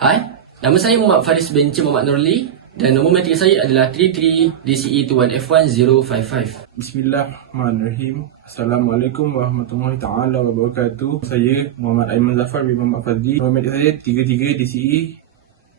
Hai, nama saya Muhammad Faris binti Muhammad Nurli dan nombor matrik saya adalah 33 DCE21F1055. Bismillahirrahmanirrahim. Assalamualaikum warahmatullahi taala wabarakatuh. Saya Muhammad Aiman Zafar bin Muhammad Fadli. Nombor matrik saya 33 DCE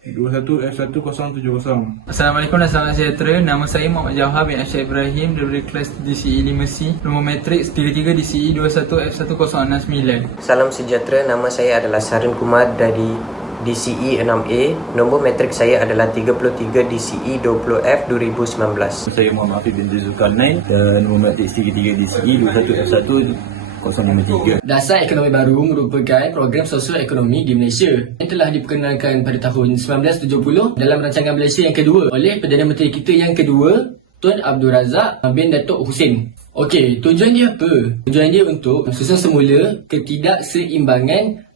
21F1070. Assalamualaikum dan selamat sejahtera. Nama saya Muhammad Jauhar bin Aisyah Ibrahim dari kelas DCE 5C. Nombor matrik 33 DCE 21F1069. Salam sejahtera, nama saya adalah Sarin Kumar dari DCE 6A. Nombor matrik saya adalah 33 DCE 20F 2019. Saya Muhammad Afiq bin Zulkarnain dan nombor matrik 33 DCE 21F1053. Dasar Ekonomi Baru merupakan program sosio-ekonomi di Malaysia yang telah diperkenalkan pada tahun 1970 dalam rancangan Malaysia yang kedua oleh Perdana Menteri kita yang kedua, Tun Abdul Razak bin Datuk Hussein. Okey, tujuan dia apa? Tujuan dia untuk susun semula ketidakseimbangan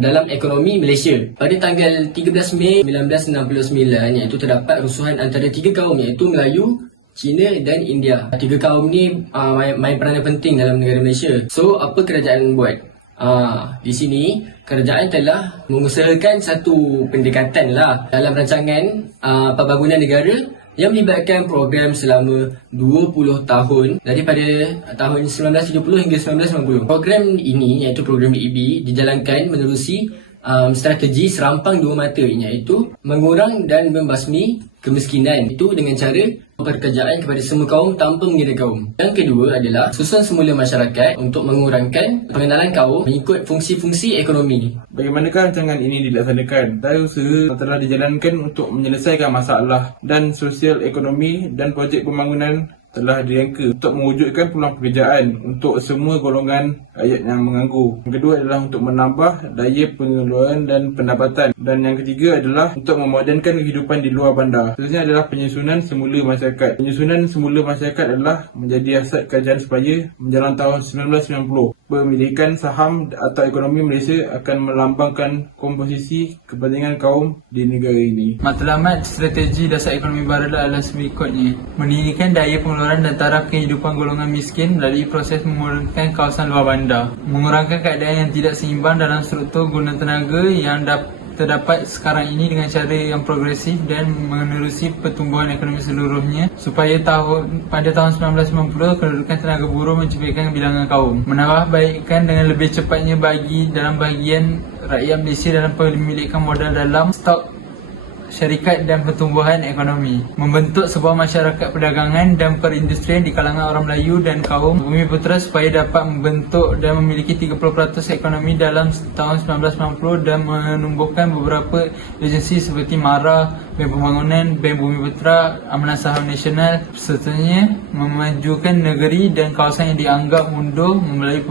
dalam ekonomi Malaysia. Pada tanggal 13 Mei 1969, iaitu terdapat rusuhan antara tiga kaum iaitu Melayu, Cina dan India. Tiga kaum ni main peranan penting dalam negara Malaysia. So, apa kerajaan buat? Di sini, kerajaan telah mengusahakan satu pendekatan lah dalam rancangan pembangunan negara yang melibatkan program selama 20 tahun daripada tahun 1970 hingga 1990. Program ini iaitu program DEB dijalankan menerusi strategi serampang dua mata iaitu mengurang dan membasmi kemiskinan, itu dengan cara pekerjaan kepada semua kaum tanpa mengira kaum. Yang kedua adalah susun semula masyarakat untuk mengurangkan pengenalan kaum mengikut fungsi-fungsi ekonomi. Bagaimanakah rancangan ini dilaksanakan? Daya usaha telah dijalankan untuk menyelesaikan masalah dan sosial ekonomi dan projek pembangunan telah dirangka untuk mewujudkan peluang pekerjaan untuk semua golongan rakyat yang menganggur. Yang kedua adalah untuk menambah daya pengeluaran dan pendapatan. Dan yang ketiga adalah untuk memodenkan kehidupan di luar bandar. Seterusnya adalah penyusunan semula masyarakat. Penyusunan semula masyarakat adalah menjadi asas kerajaan supaya menjelang tahun 1990. Pemilikan saham atau ekonomi Malaysia akan melambangkan komposisi kepentingan kaum di negara ini. Matlamat strategi dasar ekonomi baru adalah berikutnya: meninggikan daya pengeluaran dan taraf kehidupan golongan miskin melalui proses memurunkan kawasan luar bandar, mengurangkan keadaan yang tidak seimbang dalam struktur guna tenaga yang terdapat sekarang ini dengan cara yang progresif dan menerusi pertumbuhan ekonomi seluruhnya supaya pada tahun 1990 kedudukan tenaga buruh mencapai bilangan kaum, menambahbaikan dengan lebih cepatnya bagi dalam bahagian rakyat Malaysia dalam pemilikan modal dalam stok syarikat dan pertumbuhan ekonomi, membentuk sebuah masyarakat perdagangan dan perindustrian di kalangan orang Melayu dan kaum Bumiputera supaya dapat membentuk dan memiliki 30% ekonomi dalam tahun 1990 dan menumbuhkan beberapa agensi seperti MARA, Bank Pembangunan, Bank Bumiputera, Amanah Saham Nasional, sertanya memajukan negeri dan kawasan yang dianggap mundur melalui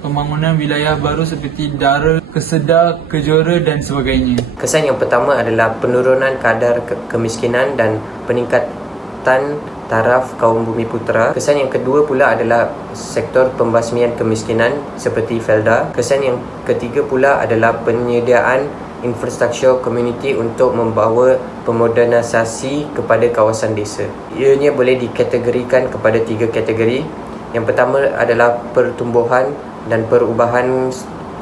pembangunan wilayah baru seperti Dara, Kesedar, Kejora dan sebagainya. Kesan yang pertama adalah penurunan kadar kemiskinan dan peningkatan taraf kaum Bumiputera. Kesan yang kedua pula adalah sektor pembasmian kemiskinan seperti Felda. Kesan yang ketiga pula adalah penyediaan infrastruktur komuniti untuk membawa pemodernisasi kepada kawasan desa. Ianya boleh dikategorikan kepada tiga kategori. Yang pertama adalah pertumbuhan dan perubahan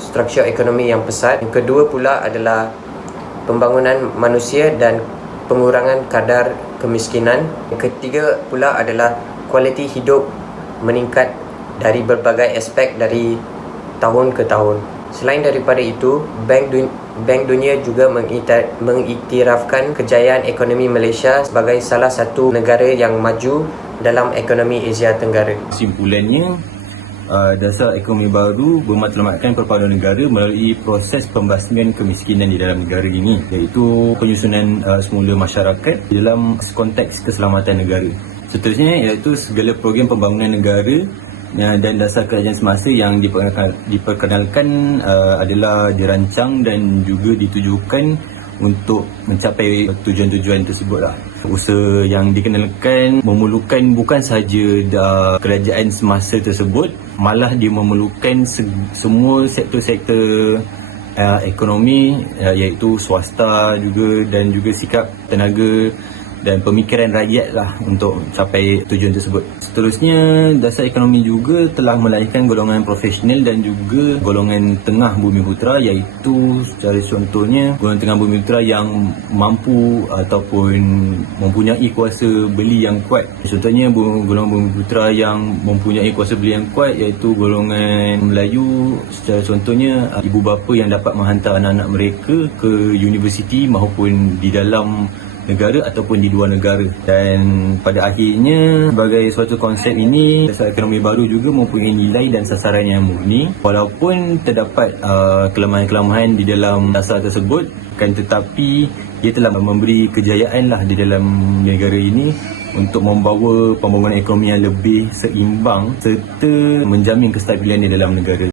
struktur ekonomi yang pesat. Yang kedua pula adalah pembangunan manusia dan pengurangan kadar kemiskinan. Yang ketiga pula adalah kualiti hidup meningkat dari berbagai aspek dari tahun ke tahun. Selain daripada itu, Bank Dunia juga mengiktirafkan kejayaan ekonomi Malaysia sebagai salah satu negara yang maju dalam ekonomi Asia Tenggara. Kesimpulannya, dasar ekonomi baru bermatlamatkan perpaduan negara melalui proses pembasmian kemiskinan di dalam negara ini, iaitu penyusunan semula masyarakat dalam konteks keselamatan negara. Seterusnya iaitu segala program pembangunan negara dan dasar kerajaan semasa yang diperkenalkan adalah dirancang dan juga ditujukan untuk mencapai tujuan-tujuan tersebutlah. Usaha yang dikenalkan memerlukan bukan sahaja kerajaan semasa tersebut, malah dia memerlukan semua sektor-sektor ekonomi, iaitu swasta juga, dan juga sikap tenaga dan pemikiran rakyat lah untuk capai tujuan tersebut. Seterusnya, dasar ekonomi juga telah melahirkan golongan profesional dan juga golongan tengah Bumiputera, iaitu secara contohnya golongan tengah Bumiputera yang mampu ataupun mempunyai kuasa beli yang kuat. Contohnya golongan Bumiputera yang mempunyai kuasa beli yang kuat iaitu golongan Melayu, secara contohnya ibu bapa yang dapat menghantar anak-anak mereka ke universiti maupun di dalam negara ataupun di luar negara. Dan pada akhirnya, sebagai suatu konsep ini, dasar ekonomi baru juga mempunyai nilai dan sasaran yang murni. Walaupun terdapat kelemahan-kelemahan di dalam dasar tersebut, kan tetapi ia telah memberi kejayaan lah di dalam negara ini untuk membawa pembangunan ekonomi yang lebih seimbang serta menjamin kestabilan di dalam negara.